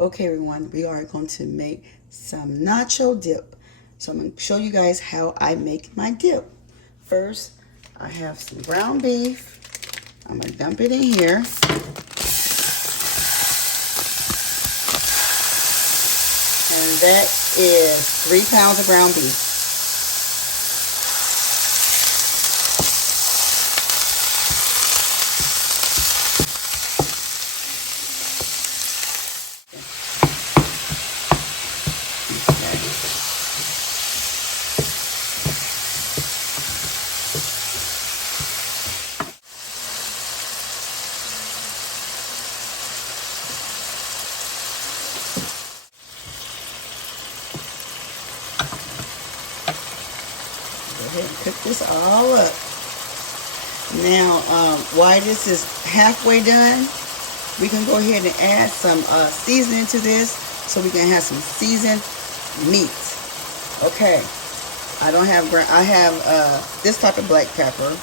Okay, everyone, we are going to make some nacho dip. So I'm going to show you guys how I make my dip. First, I have some ground beef. I'm going to dump it in here. And that is 3 pounds of ground beef. Go ahead and cook this all up. Now, while this is halfway done, we can go ahead and add some seasoning to this so we can have some seasoned meat. Okay, I have this type of black pepper.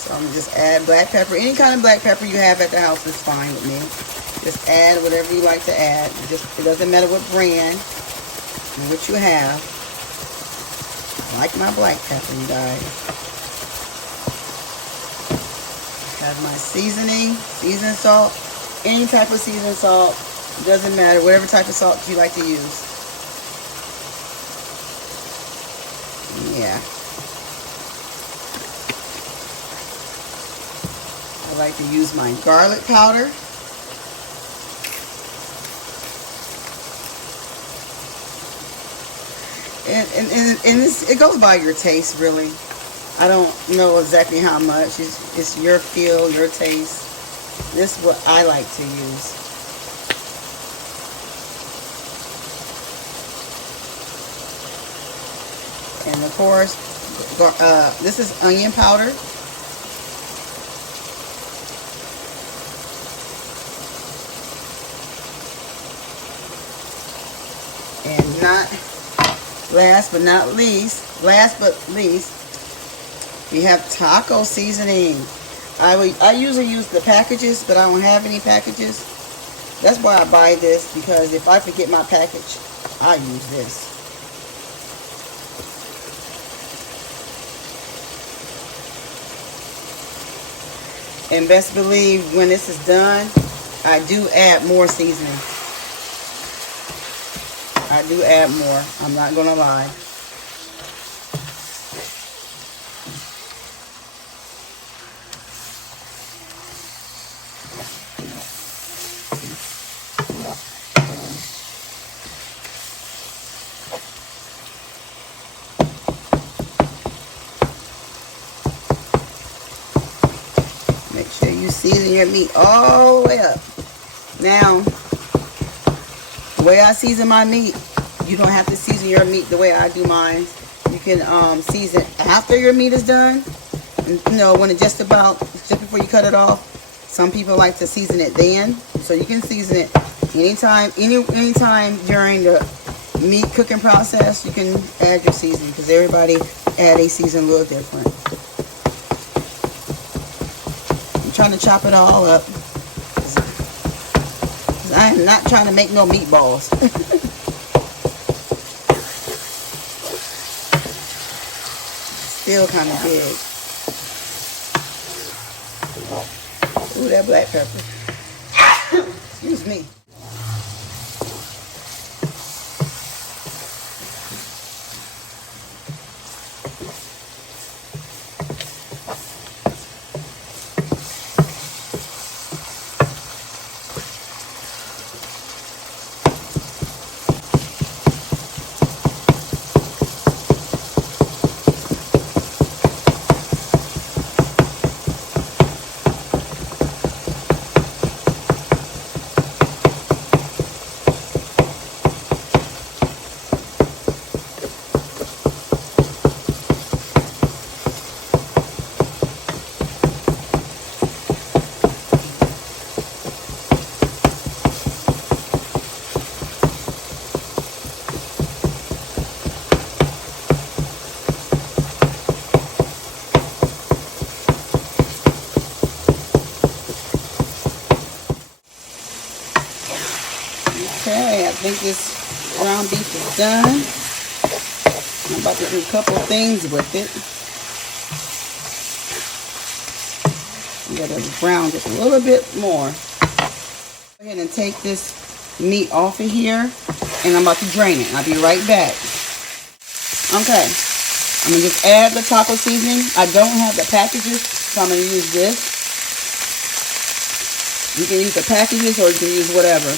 So I'm going to just add black pepper. Any kind of black pepper you have at the house is fine with me. Just add whatever you like to add. It doesn't matter what brand and what you have. I like my black pepper, you guys. Have my seasoning, seasoned salt, any type of seasoned salt, doesn't matter, whatever type of salt you like to use. Yeah. I like to use my garlic powder. And it goes by your taste, really. I don't know exactly how much. It's your feel, your taste. This is what I like to use. And of course, this is onion powder. And last but least, we have taco seasoning. I usually use the packages, but I don't have any packages. That's why I buy this, because if I forget my package, I use this. And best believe when this is done, I do add more seasoning. I do add more. I'm not going to lie. Make sure you season your meat all the way up. Now, the way I season my meat, you don't have to season your meat the way I do mine. You can season after your meat is done. And, you know, when it's just before you cut it off. Some people like to season it then, so you can season it anytime during the meat cooking process. You can add your seasoning, because everybody add a season a little different. I'm trying to chop it all up. I am not trying to make no meatballs. Still kind of big. Ooh, that black pepper. Excuse me. think this ground beef is done. I'm about to do a couple things with it. I'm going to brown just a little bit more. Go ahead and take this meat off of here, and I'm about to drain it. I'll be right back. Okay, I'm going to just add the taco seasoning. I don't have the packages, so I'm going to use this. You can use the packages or you can use whatever.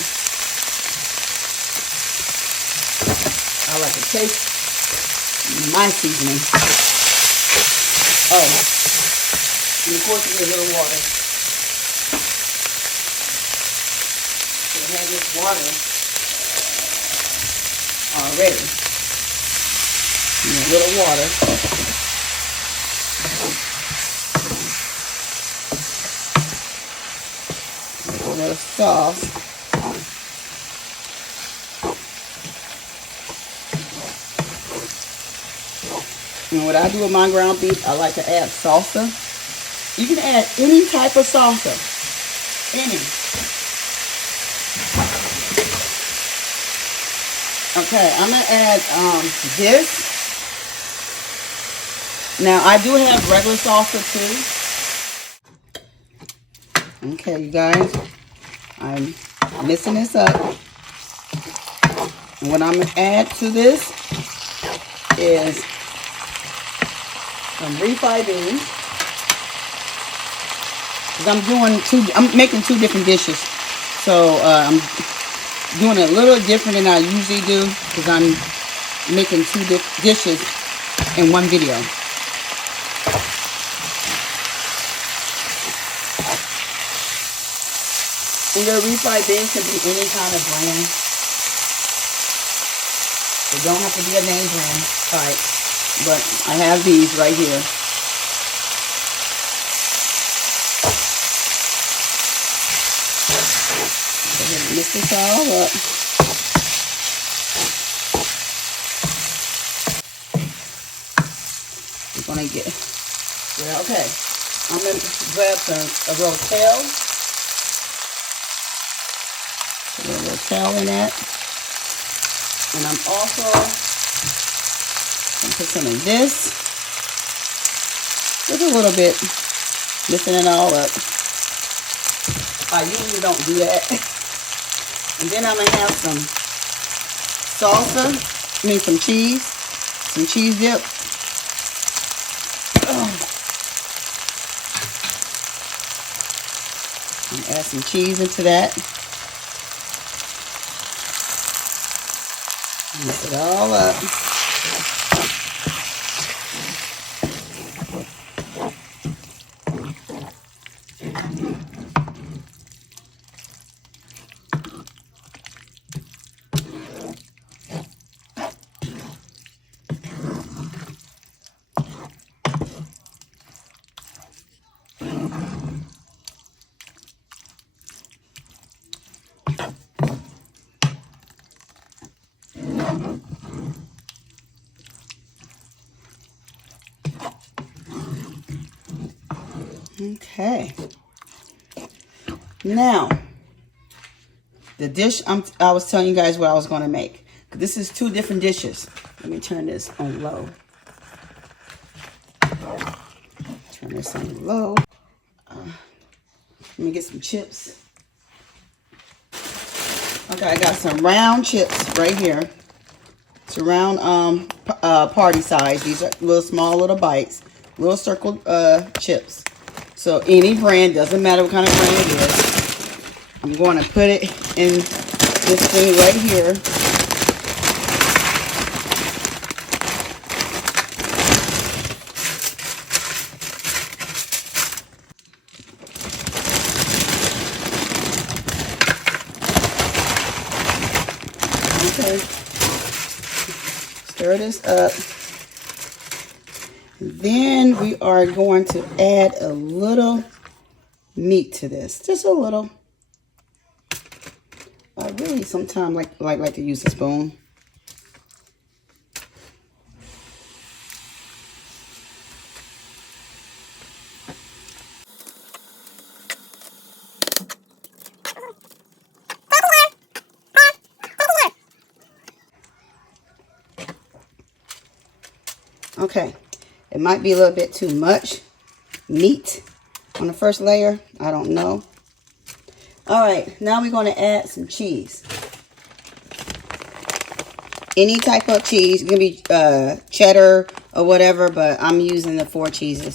I like to taste my seasoning. Oh, and of course you need a little water. So I have this water already. And a little water. A little sauce. And what I do with my ground beef, I like to add salsa. You can add any type of salsa. Any. Okay, I'm going to add this. Now, I do have regular salsa too. Okay, you guys. I'm mixing this up. And what I'm going to add to this is some refried beans. I'm making two different dishes. So I'm doing it a little different than I usually do because I'm making two dishes in one video. And your refried beans can be any kind of brand. They don't have to be a name brand type. But I have these right here. Go ahead and mix this all up. We're gonna get, well, okay. I'm gonna grab a rotel. Put a rotel in that. And I'm also gonna put some of this. Just a little bit. Mixing it all up. I usually don't do that. And then I'm gonna have some salsa. I mean some cheese. Some cheese dip. And add some cheese into that. Mix it all up. Okay. Now, the dish I was telling you guys what I was going to make. This is two different dishes. Let me turn this on low. Turn this on low. Let me get some chips. Okay, I got some round chips right here. It's around party size. These are little small little bites. Little circle chips. So any brand, doesn't matter what kind of brand it is. I'm going to put it in this thing right here. Okay. Stir this up. Then we are going to add a little meat to this. Just a little. I really sometimes like to use a spoon. Okay, it might be a little bit too much meat on the first layer. I don't know. All right, now we're going to add some cheese. Any type of cheese. It can be cheddar or whatever, but I'm using the 4 cheeses.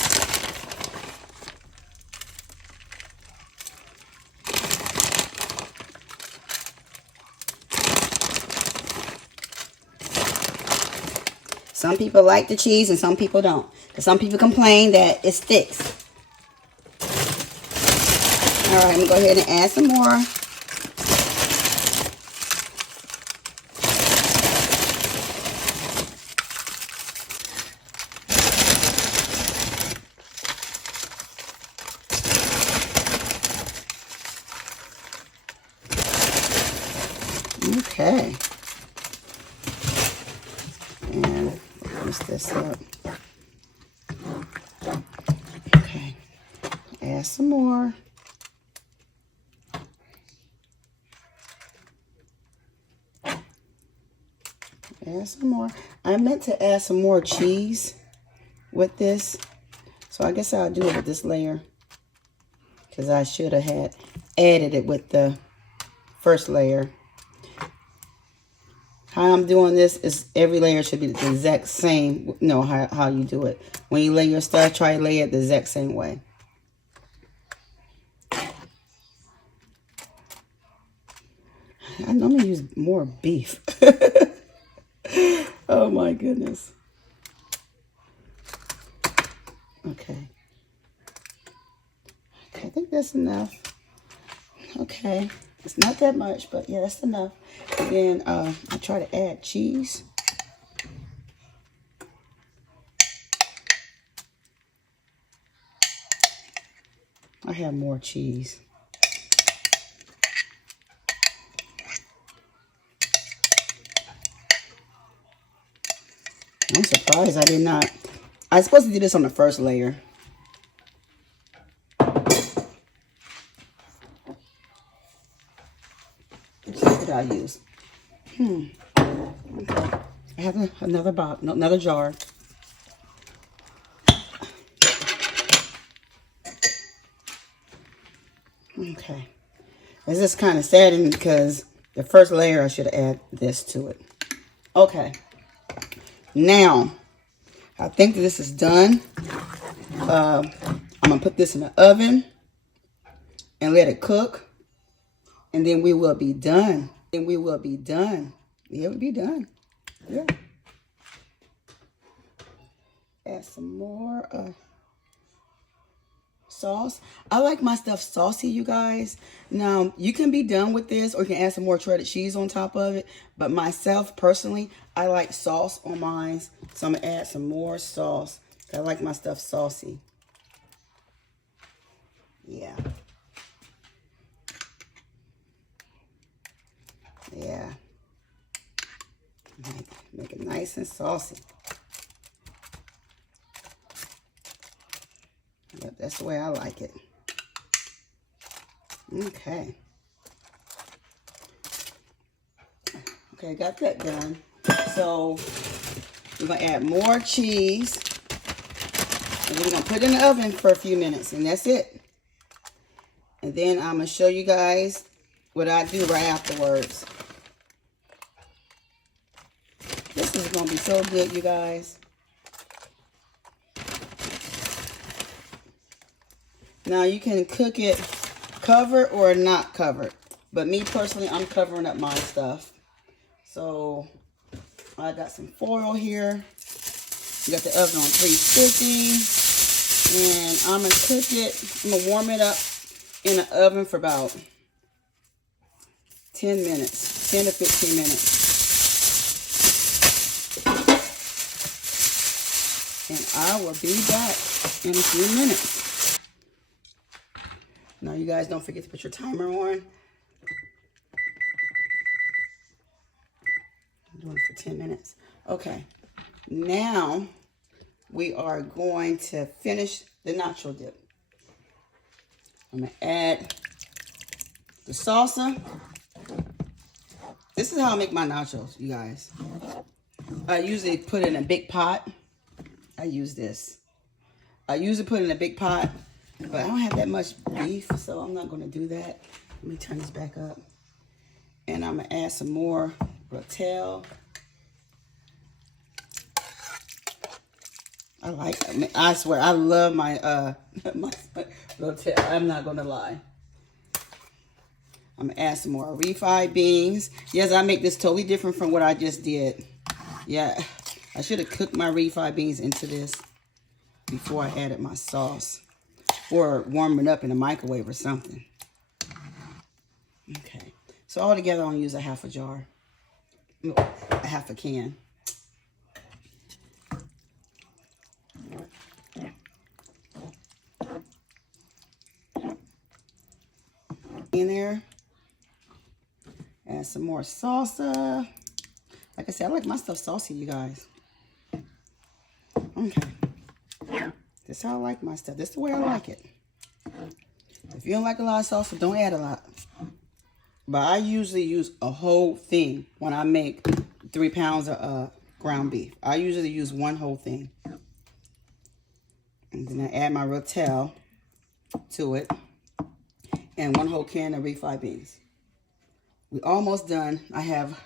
Some people like the cheese and some people don't. Because some people complain that it sticks. All right, I'm going to go ahead and add some more. Okay. And mix this up. Okay. Add some more. Add some more. I meant to add some more cheese with this. So I guess I'll do it with this layer. Because I should have had added it with the first layer. How I'm doing this is every layer should be the exact same. No, how you do it. When you lay your stuff, try to lay it the exact same way. I normally use more beef. Oh my goodness. Okay. Okay, I think that's enough. Okay. It's not that much, but yeah, that's enough. And then I try to add cheese. I have more cheese. I'm surprised I did not. I was supposed to do this on the first layer. What did I use? Okay. I have another box, another jar. Okay. It's just kind of saddening because the first layer I should add this to it. Okay. Now, I think that this is done. I'm going to put this in the oven and let it cook. And then we will be done. Then we will be done. Yeah, we'll be done. Yeah. Add some more sauce. I like my stuff saucy, you guys. Now, you can be done with this or you can add some more shredded cheese on top of it. But myself, personally, I like sauce on mine. So I'm going to add some more sauce. I like my stuff saucy. Yeah. Yeah. Make it nice and saucy. Yep, that's the way I like it. Okay. Okay, got that done. So we're going to add more cheese. And we're going to put it in the oven for a few minutes. And that's it. And then I'm going to show you guys what I do right afterwards. This is going to be so good, you guys. Now, you can cook it covered or not covered. But me, personally, I'm covering up my stuff. So, I got some foil here. We got the oven on 350. And I'm going to cook it. I'm going to warm it up in the oven for about 10 minutes. 10 to 15 minutes. And I will be back in a few minutes. Now, you guys don't forget to put your timer on. I'm doing it for 10 minutes. Okay. Now, we are going to finish the nacho dip. I'm going to add the salsa. This is how I make my nachos, you guys. I usually put it in a big pot. I use this. I usually put it in a big pot, but I don't have that much beef, so I'm not going to do that. Let me turn this back up. And I'm going to add some more rotel. I swear, I love my my rotel. I'm not going to lie. I'm going to add some more refried beans. Yes, I make this totally different from what I just did. Yeah, I should have cooked my refried beans into this before I added my sauce. Or warm it up in the microwave or something. Okay. So all together, I'm going to use a half a jar. A half a can. In there. Add some more salsa. Like I said, I like my stuff saucy, you guys. Okay. This is how I like my stuff. This is the way I like it. If you don't like a lot of salsa, don't add a lot. But I usually use a whole thing when I make 3 pounds of ground beef. I usually use one whole thing. And then I add my rotel to it. And 1 whole can of refried beans. We're almost done. I have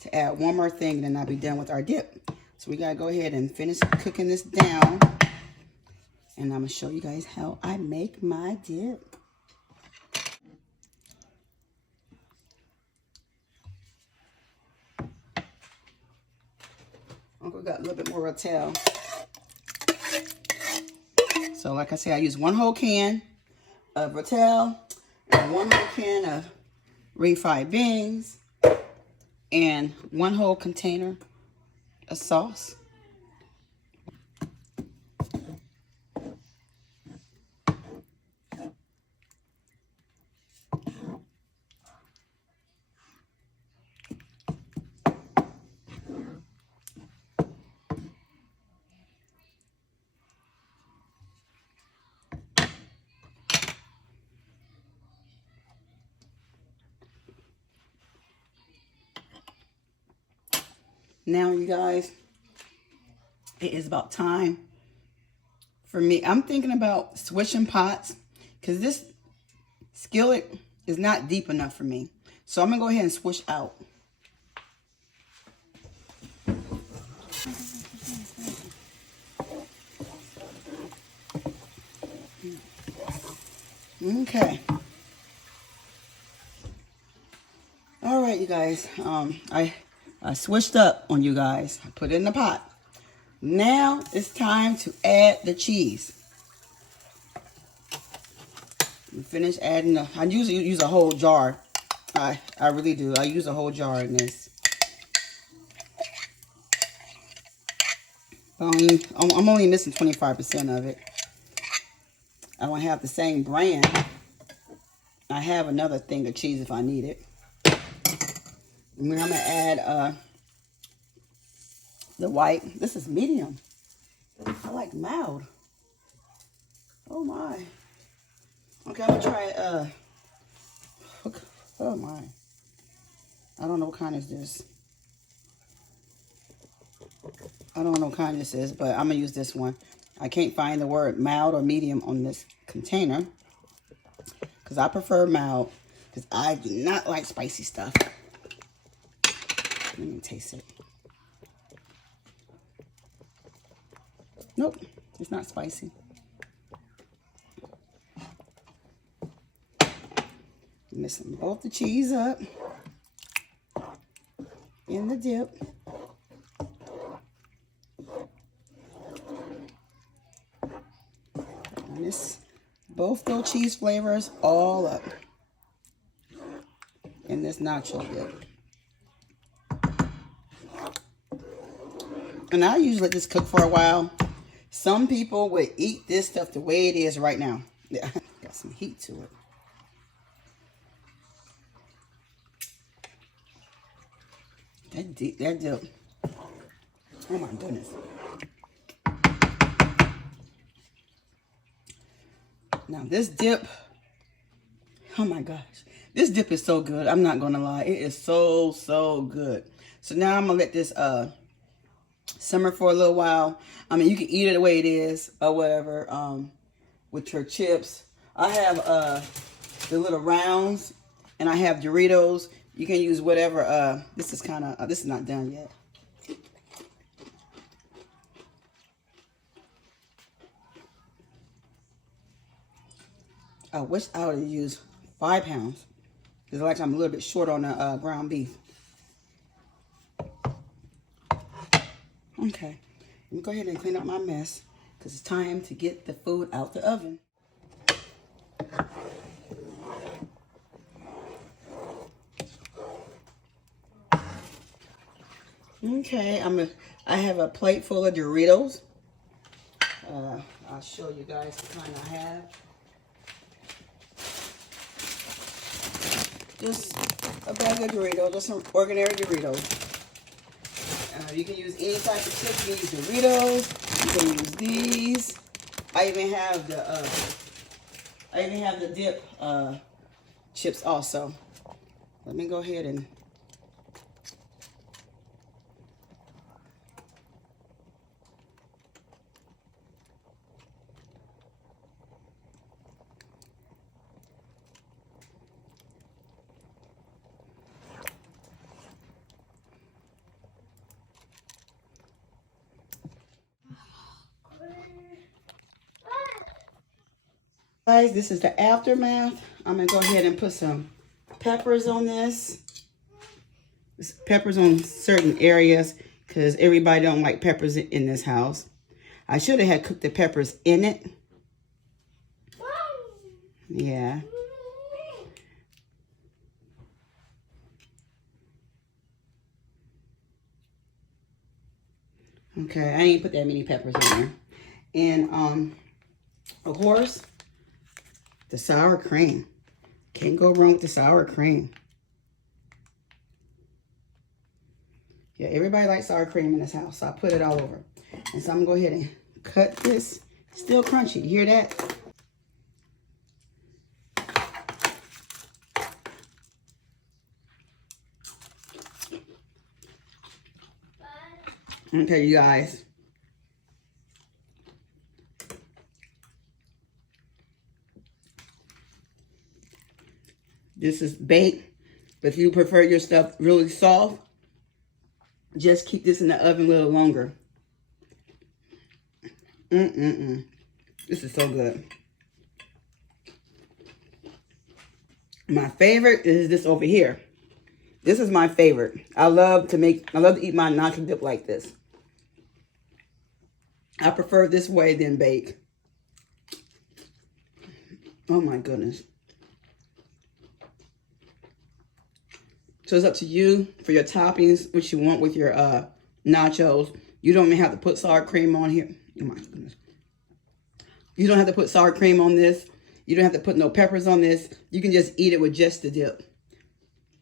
to add one more thing and then I'll be done with our dip. So we gotta go ahead and finish cooking this down. And I'm gonna show you guys how I make my dip. Uncle got a little bit more rotel. So like I said, I use 1 whole can of rotel and 1 whole can of refried beans and 1 whole container of sauce. Now, you guys, it is about time for me. I'm thinking about switching pots because this skillet is not deep enough for me. So I'm going to go ahead and switch out. Okay. All right, you guys. I switched up on you guys. I put it in the pot. Now it's time to add the cheese. Finish adding I usually use a whole jar. I really do. I use a whole jar in this. I'm only missing 25% of it. I don't have the same brand. I have another thing of cheese if I need it. And then I'm going to add the white. This is medium. I like mild. Oh my. Okay, I'm going to try oh my. I don't know what kind is this. I don't know what kind this is, but I'm going to use this one. I can't find the word mild or medium on this container. Because I prefer mild. Because I do not like spicy stuff. Let me taste it. Nope, it's not spicy. Mixing both the cheese up in the dip. And this, both those cheese flavors all up in this nacho dip. And I usually let this cook for a while. Some people would eat this stuff the way it is right now. Yeah, got some heat to it. That dip. Oh my goodness. Now this dip, oh my gosh. This dip is so good. I'm not going to lie. It is so good. So now I'm going to let this simmer for a little while. I mean, you can eat it the way it is or whatever, with your chips. I have the little rounds, and I have Doritos. You can use whatever. This is kind of, this is not done yet. I wish I would have used 5 pounds. Because like I'm a little bit short on the ground beef. Okay, let me go ahead and clean up my mess because it's time to get the food out the oven. Okay, I have a plate full of Doritos. I'll show you guys what kind I have. Just a bag of Doritos, just some ordinary Doritos. You can use any type of chips. You can use Doritos. You can use these. I even have the dip chips also. Let me go ahead and guys, this is the aftermath. I'm gonna go ahead and put some peppers on this. Peppers on certain areas because everybody don't like peppers in this house. I should have had cooked the peppers in it. Yeah. Okay, I ain't put that many peppers in there. And of course, the sour cream. Can't go wrong with the sour cream. Yeah, everybody likes sour cream in this house, so I put it all over. And so I'm gonna go ahead and cut this. Still crunchy, you hear that? Okay, you guys. This is baked. If you prefer your stuff really soft, just keep this in the oven a little longer. This is so good. My favorite is this over here. This is my favorite. I love to eat my nacho dip like this. I prefer this way than bake. Oh my goodness. So it's up to you for your toppings, what you want with your nachos. You don't even have to put sour cream on here. Oh my goodness. You don't have to put sour cream on this. You don't have to put no peppers on this. You can just eat it with just the dip.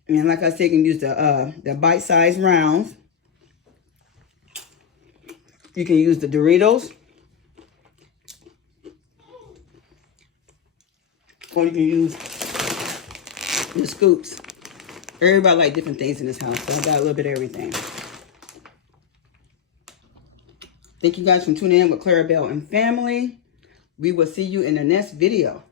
And like I said, you can use the bite-sized rounds. You can use the Doritos. Or you can use the scoops. Everybody like different things in this house, so I got a little bit of everything. Thank you guys for tuning in with Clarabelle and family. We will see you in the next video.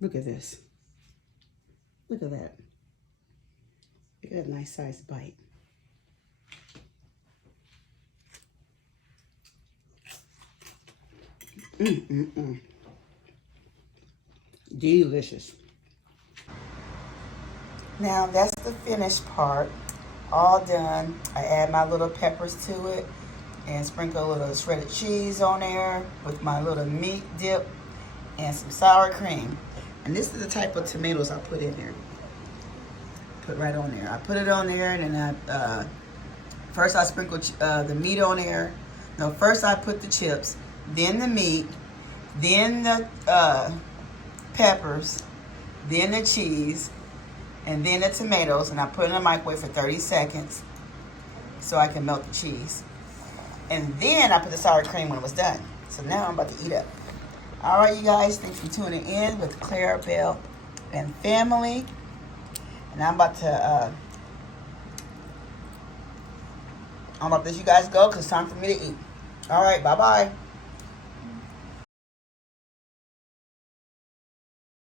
Look at this. Look at that. Look at that nice sized bite. Delicious. Now that's the finished part. All done. I add my little peppers to it and sprinkle a little shredded cheese on there with my little meat dip and some sour cream. And this is the type of tomatoes I put in there. Put right on there. I put it on there, and then first I sprinkled the meat on there. No, first I put the chips, then the meat, then the peppers, then the cheese, and then the tomatoes, and I put it in the microwave for 30 seconds so I can melt the cheese. And then I put the sour cream when it was done. So now I'm about to eat up. All right, you guys. Thanks for tuning in with Clarabelle and family. And I'm about to let you guys go because it's time for me to eat. All right, bye-bye.